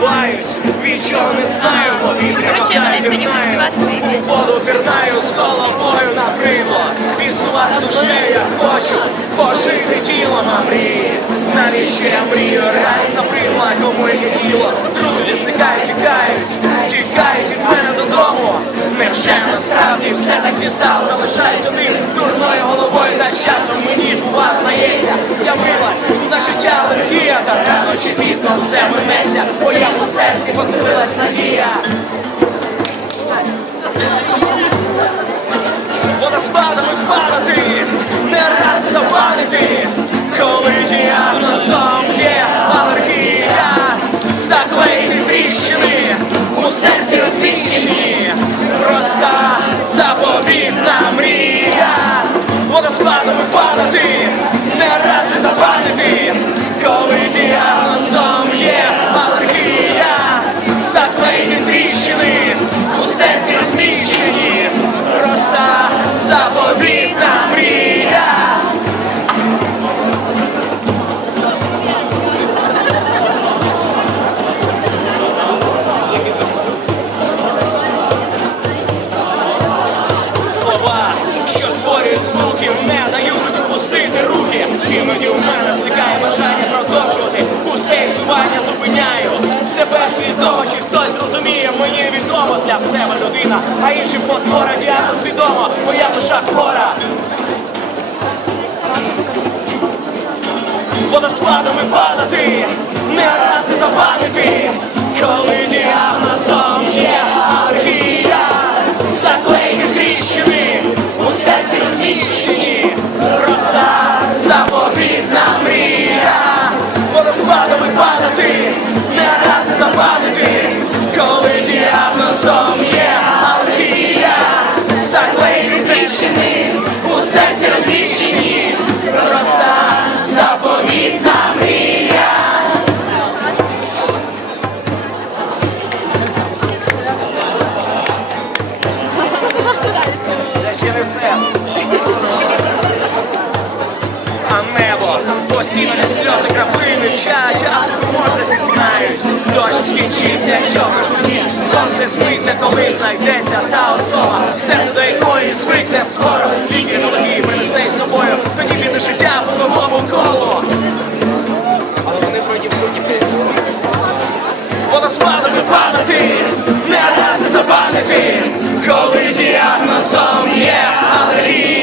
ховаюсь, від чого не знаю, повітря співати свої пісні. Воду пірнаю з головою на прило. Існувати душею я хочу Пожити тілом, а мрії. Навіщо я мрію? Реальність наприла, кому яке діло? Друзі зникають, тікають Тікають від мене додому. Невже насправді все так дістав Залишаюсь один дурною головою Та часом мені бува здається З'явилась на життя алергія Та рано чи серці поселилась надія Водоспадами падати, що створюють звуки, не дають опустити руки. Іноді у мене зникає бажання продовжувати. Пусте існування зупиняю себе свідомо, чи хтось розуміє, мені відомо для себе людина, а інші потвора діагноз відомо, моя душа хвора. Водоспадами падати, падати, не раз не запалити, коли діагнозом є алергія, заклеїти тріщини у серці розміщені, проста заповітна мрія. Це ще не все. А небо постійно не сльози краплини Час, може всі знають Дощ скінчиться, якщо хоч мені. Сонце сниться, коли знайдеться та особа. Серце до якої звикне скоро. Ліки нові принесе із собою. Тоді піде життя по новому колу Але вони вроді вроді Водоспадами падати, не раз не запалити, коли діагнозом є алергія,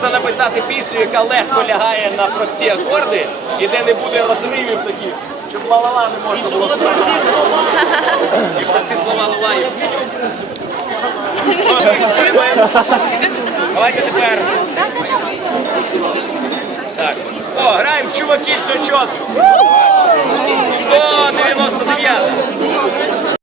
Просто написати пісню, яка легко лягає на прості акорди і де не буде розривів таких, щоб лалала не можна було вставати. І прості слова лалаї. Експеримент. Давайте тепер. Так. О, граємо чуваків все чітко. 199.